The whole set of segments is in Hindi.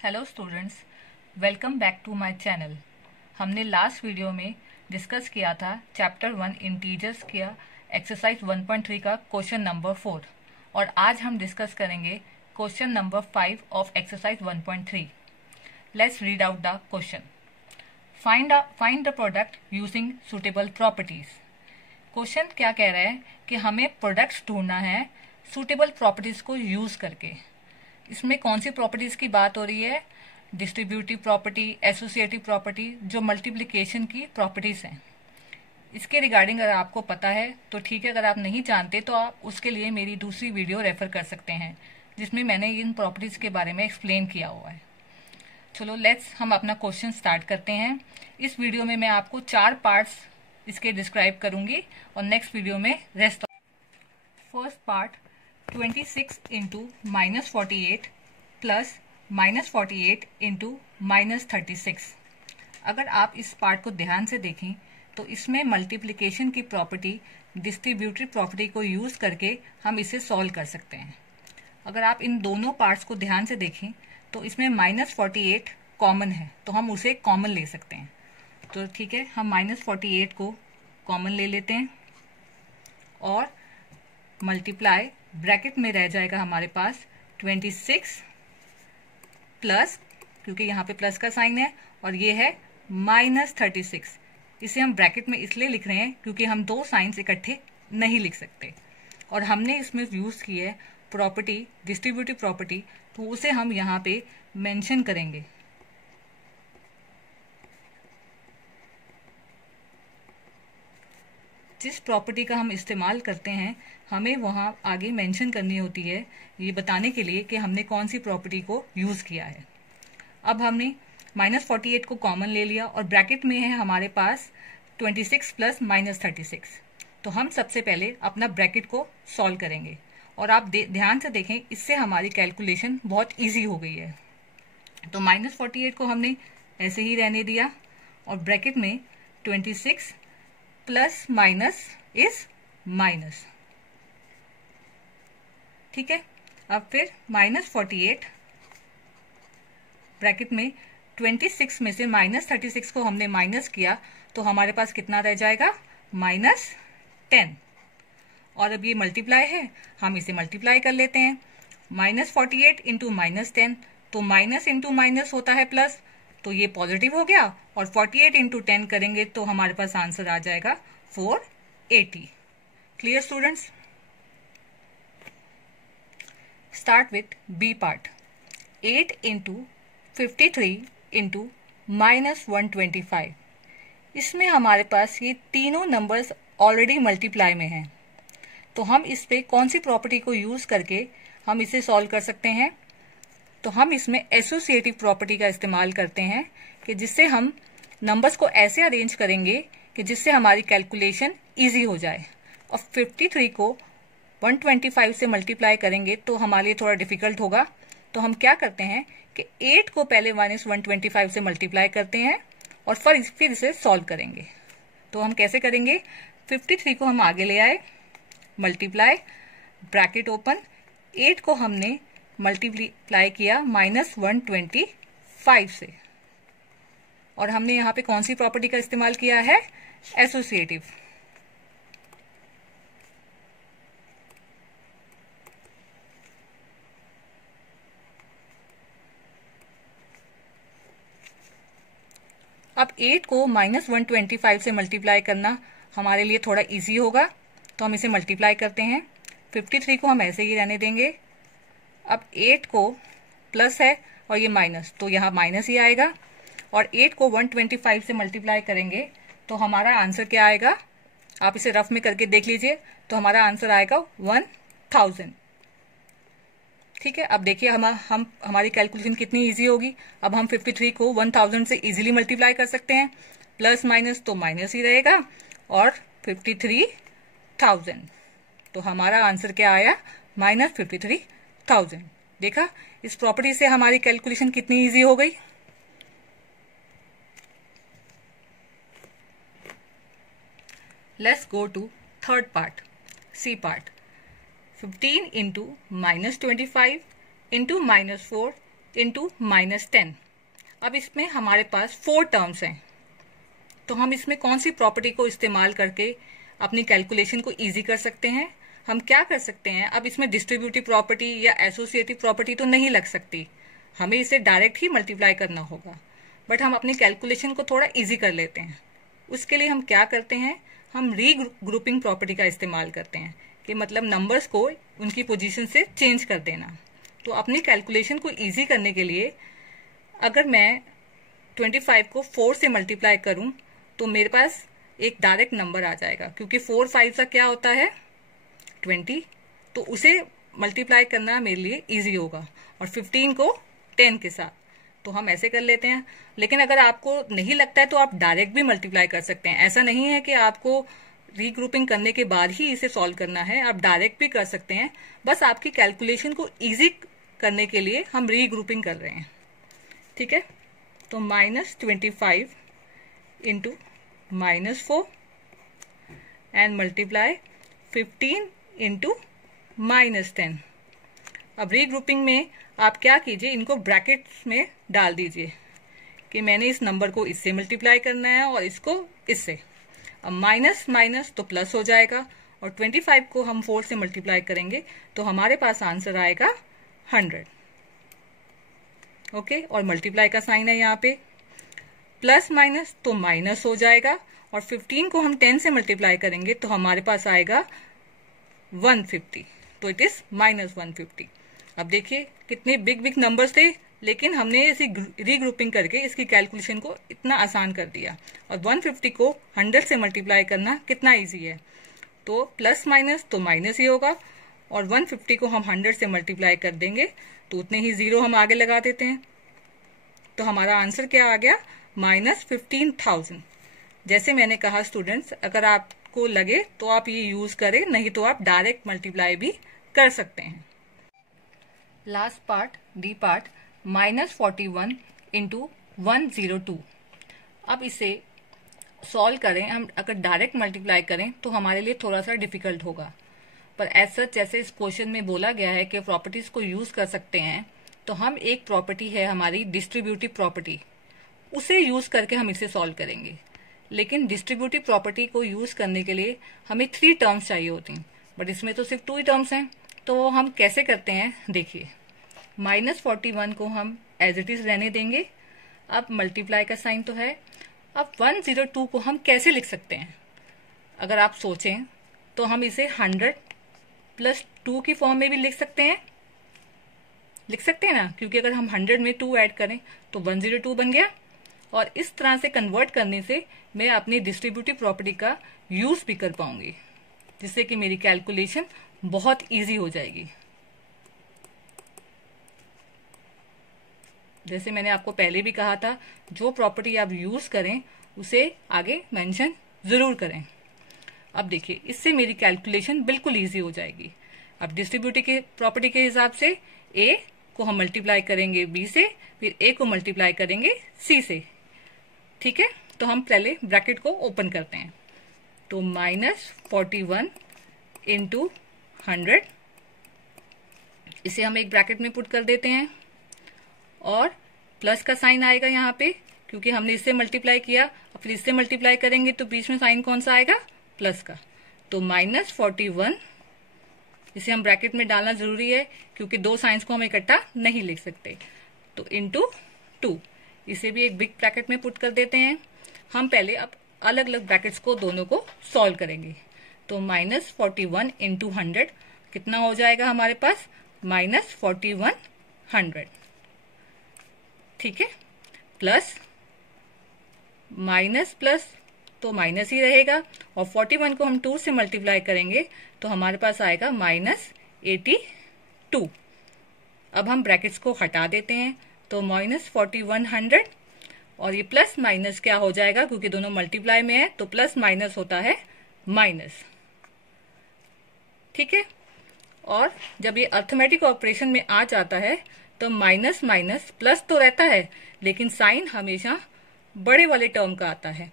Hello students, welcome back to my channel. हमने लास्ट वीडियो में डिस्कस किया था चैप्टर 1 इंटीजर्स किया एक्सरसाइज 1.3 का क्वेश्चन नंबर 4 और आज हम डिस्कस करेंगे question number 5 of exercise 1.3। Let's read out the question. Find the product using suitable properties. Question क्या कह रहा है कि हमें प्रोडक्ट्स ढूंढना है सुटेबल प्रॉपर्टीज को यूज करके। इसमें कौन सी प्रॉपर्टीज की बात हो रही है? डिस्ट्रीब्यूटिव प्रॉपर्टी, एसोसिएटिव प्रॉपर्टी, जो मल्टीप्लिकेशन की प्रॉपर्टीज हैं। इसके रिगार्डिंग अगर आपको पता है तो ठीक है, अगर आप नहीं जानते तो आप उसके लिए मेरी दूसरी वीडियो रेफर कर सकते हैं जिसमें मैंने इन प्रॉपर्टीज के बारे में एक्सप्लेन किया हुआ है। चलो लेट्स हम अपना क्वेश्चन स्टार्ट करते हैं। इस वीडियो में मैं आपको 4 पार्ट्स इसके डिस्क्राइब करूंगी और नेक्स्ट वीडियो में rest. First part 26 into -48 plus -48 into -36। अगर आप इस पार्ट को ध्यान से देखें तो इसमें मल्टीप्लिकेशन की प्रॉपर्टी डिस्ट्रीब्यूटिव प्रॉपर्टी को यूज करके हम इसे सॉल्व कर सकते हैं। अगर आप इन दोनों पार्ट्स को ध्यान से देखें तो इसमें -48 कॉमन है तो हम उसे कॉमन ले सकते हैं। तो ठीक है, हम -48 को कॉमन ले लेते हैं और मल्टीप्लाई, ब्रैकेट में रह जाएगा हमारे पास 26 प्लस, क्योंकि यहाँ पे प्लस का साइन है, और ये है -36। इसे हम ब्रैकेट में इसलिए लिख रहे हैं क्योंकि हम दो साइंस इकट्ठे नहीं लिख सकते और हमने इसमें यूज की है प्रॉपर्टी डिस्ट्रीब्यूटिव प्रॉपर्टी, तो उसे हम यहाँ पे मेंशन करेंगे। जिस प्रॉपर्टी का हम इस्तेमाल करते हैं हमें वहाँ आगे मेंशन करनी होती है, ये बताने के लिए कि हमने कौन सी प्रॉपर्टी को यूज किया है। अब हमने -48 को कॉमन ले लिया और ब्रैकेट में है हमारे पास 26 प्लस -36। तो हम सबसे पहले अपना ब्रैकेट को सॉल्व करेंगे और आप ध्यान से देखें, इससे हमारी कैलकुलेशन बहुत ईजी हो गई है। तो -48 को हमने ऐसे ही रहने दिया और ब्रैकेट में 26 प्लस माइनस इज माइनस। ठीक है, अब फिर -48 ब्रैकेट में 26 में से -36 को हमने माइनस किया तो हमारे पास कितना रह जाएगा? -10। और अब ये मल्टीप्लाई है, हम इसे मल्टीप्लाई कर लेते हैं। -48 इंटू -10, तो माइनस इंटू माइनस होता है प्लस, तो ये पॉजिटिव हो गया और 48 इंटू 10 करेंगे तो हमारे पास आंसर आ जाएगा 480। Clear students? Start with B part. 8 into 53 into -125। इसमें हमारे पास ये तीनों नंबर्स ऑलरेडी मल्टीप्लाई में हैं, तो हम इस पे कौन सी प्रॉपर्टी को यूज करके हम इसे सॉल्व कर सकते हैं? तो हम इसमें एसोसिएटिव प्रॉपर्टी का इस्तेमाल करते हैं कि जिससे हम नंबर्स को ऐसे अरेंज करेंगे कि जिससे हमारी कैलकुलेशन इजी हो जाए। और 53 को 125 से मल्टीप्लाई करेंगे तो हमारे लिए थोड़ा डिफिकल्ट होगा, तो हम क्या करते हैं कि 8 को पहले -125 से मल्टीप्लाई करते हैं और फिर इसे सॉल्व करेंगे। तो हम कैसे करेंगे? 53 को हम आगे ले आए, मल्टीप्लाई, ब्रैकेट ओपन, 8 को हमने मल्टीप्लाई किया -125 से और हमने यहाँ पे कौन सी प्रॉपर्टी का इस्तेमाल किया है? एसोसिएटिव। अब 8 को -125 से मल्टीप्लाई करना हमारे लिए थोड़ा इजी होगा, तो हम इसे मल्टीप्लाई करते हैं। 53 को हम ऐसे ही रहने देंगे। अब 8 को प्लस है और ये माइनस, तो यहाँ माइनस ही आएगा और 8 को 125 से मल्टीप्लाई करेंगे तो हमारा आंसर क्या आएगा? आप इसे रफ में करके देख लीजिए, तो हमारा आंसर आएगा 1000। ठीक है, अब देखिए हमारी कैलकुलेशन कितनी इजी होगी। अब हम 53 को 1000 से इजीली मल्टीप्लाई कर सकते हैं, प्लस माइनस तो माइनस ही रहेगा और 53,000। तो हमारा आंसर क्या आया? -53,000। देखा, इस प्रॉपर्टी से हमारी कैलकुलेशन कितनी इजी हो गई। Let's go to third part, C part. 15 into -25 into -4 into -10। अब इसमें हमारे पास 4 टर्म्स हैं, तो हम इसमें कौन सी प्रॉपर्टी को इस्तेमाल करके अपनी कैलकुलेशन को इजी कर सकते हैं? हम क्या कर सकते हैं, अब इसमें डिस्ट्रीब्यूटिव प्रॉपर्टी या एसोसिएटिव प्रॉपर्टी तो नहीं लग सकती, हमें इसे डायरेक्ट ही मल्टीप्लाई करना होगा। बट हम अपनी कैलकुलेशन को थोड़ा इजी कर लेते हैं। उसके लिए हम क्या करते हैं, हम रीग्रुपिंग प्रॉपर्टी का इस्तेमाल करते हैं, कि मतलब नंबर्स को उनकी पोजीशन से चेंज कर देना। तो अपनी कैलकुलेशन को इजी करने के लिए अगर मैं 25 को 4 से मल्टीप्लाई करूं तो मेरे पास एक डायरेक्ट नंबर आ जाएगा, क्योंकि 4 5 का क्या होता है 20, तो उसे मल्टीप्लाई करना मेरे लिए इजी होगा। और 15 को 10 के साथ, तो हम ऐसे कर लेते हैं। लेकिन अगर आपको नहीं लगता है तो आप डायरेक्ट भी मल्टीप्लाई कर सकते हैं। ऐसा नहीं है कि आपको रीग्रुपिंग करने के बाद ही इसे सॉल्व करना है, आप डायरेक्ट भी कर सकते हैं। बस आपकी कैलकुलेशन को इजी करने के लिए हम रीग्रुपिंग कर रहे हैं, ठीक है। तो -25 इंटू -4 एंड मल्टीप्लाई 15 इंटू -10। अब रीग्रुपिंग में आप क्या कीजिए, इनको ब्रैकेट्स में डाल दीजिए कि मैंने इस नंबर को इससे मल्टीप्लाई करना है और इसको इससे। अब माइनस माइनस तो प्लस हो जाएगा, और 25 को हम 4 से मल्टीप्लाई करेंगे तो हमारे पास आंसर आएगा 100। ओके, और मल्टीप्लाई का साइन है यहाँ पे। प्लस माइनस तो माइनस हो जाएगा, और 15 को हम 10 से मल्टीप्लाई करेंगे तो हमारे पास आएगा 150, तो इट इज -150। अब देखिए कितने बिग बिग नंबर्स थे, लेकिन हमने इसी रीग्रुपिंग करके इसकी कैलकुलेशन को इतना आसान कर दिया। और 150 को 100 से मल्टीप्लाई करना कितना इजी है, तो प्लस माइनस तो माइनस ही होगा, और 150 को हम 100 से मल्टीप्लाई कर देंगे तो उतने ही जीरो हम आगे लगा देते हैं। तो हमारा आंसर क्या आ गया, -15,000। जैसे मैंने कहा स्टूडेंट्स, अगर आपको लगे तो आप ये यूज करें, नहीं तो आप डायरेक्ट मल्टीप्लाई भी कर सकते हैं। Last part, D part, -41 into 102। अब इसे सॉल्व करें, हम अगर डायरेक्ट मल्टीप्लाई करें तो हमारे लिए थोड़ा सा डिफिकल्ट होगा, पर एज सच जैसे इस क्वेश्चन में बोला गया है कि प्रॉपर्टीज को यूज कर सकते हैं, तो हम एक प्रॉपर्टी है हमारी डिस्ट्रीब्यूटिव प्रॉपर्टी, उसे यूज करके हम इसे सॉल्व करेंगे। लेकिन डिस्ट्रीब्यूटिव प्रॉपर्टी को यूज करने के लिए हमें 3 टर्म्स चाहिए होती हैं, बट इसमें तो सिर्फ 2 ही टर्म्स हैं। तो हम कैसे करते हैं, देखिए -41 को हम एज इट इज रहने देंगे। अब मल्टीप्लाई का साइन तो है। अब 102 को हम कैसे लिख सकते हैं, अगर आप सोचें तो हम इसे 100 + 2 की फॉर्म में भी लिख सकते हैं ना, क्योंकि अगर हम 100 में 2 ऐड करें तो 102 बन गया। और इस तरह से कन्वर्ट करने से मैं अपनी डिस्ट्रीब्यूटिव प्रॉपर्टी का यूज भी कर पाऊंगी, जिससे कि मेरी कैलकुलेशन बहुत इजी हो जाएगी। जैसे मैंने आपको पहले भी कहा था, जो प्रॉपर्टी आप यूज करें उसे आगे मेंशन जरूर करें। अब देखिए इससे मेरी कैलकुलेशन बिल्कुल इजी हो जाएगी। अब डिस्ट्रीब्यूटिव के प्रॉपर्टी के हिसाब से a को हम मल्टीप्लाई करेंगे b से, फिर a को मल्टीप्लाई करेंगे c से, ठीक है। तो हम पहले ब्रैकेट को ओपन करते हैं, तो -41 इंटू 100, इसे हम एक ब्रैकेट में पुट कर देते हैं, और प्लस का साइन आएगा यहाँ पे, क्योंकि हमने इससे मल्टीप्लाई किया। फिर इससे मल्टीप्लाई करेंगे तो बीच में साइन कौन सा आएगा, प्लस का। तो -41, इसे हम ब्रैकेट में डालना जरूरी है, क्योंकि 2 साइंस को हम इकट्ठा नहीं लिख सकते। तो इंटू 2, इसे भी एक बिग ब्रैकेट में पुट कर देते हैं। हम पहले अब अलग अलग ब्रैकेट्स को दोनों को सॉल्व करेंगे। तो -41 इंटू 100 कितना हो जाएगा हमारे पास, -4100, ठीक है। प्लस माइनस प्लस तो माइनस ही रहेगा, और 41 को हम 2 से मल्टीप्लाई करेंगे तो हमारे पास आएगा -82। अब हम ब्रैकेट्स को हटा देते हैं, तो -4100, और ये प्लस माइनस क्या हो जाएगा, क्योंकि दोनों मल्टीप्लाई में है तो प्लस माइनस होता है माइनस, ठीक है। और जब ये अर्थमेटिक ऑपरेशन में आ जाता है तो माइनस माइनस प्लस तो रहता है, लेकिन साइन हमेशा बड़े वाले टर्म का आता है।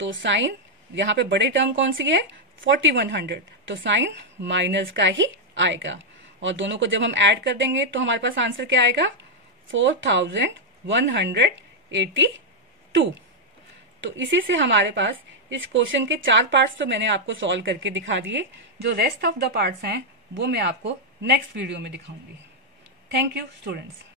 तो साइन यहाँ पे बड़े टर्म कौन सी है, 4100, तो साइन माइनस का ही आएगा। और दोनों को जब हम ऐड कर देंगे तो हमारे पास आंसर क्या आएगा, 4182। तो इसी से हमारे पास इस क्वेश्चन के 4 पार्ट्स तो मैंने आपको सॉल्व करके दिखा दिए। जो रेस्ट ऑफ द पार्ट्स हैं वो मैं आपको नेक्स्ट वीडियो में दिखाऊंगी। Thank you students.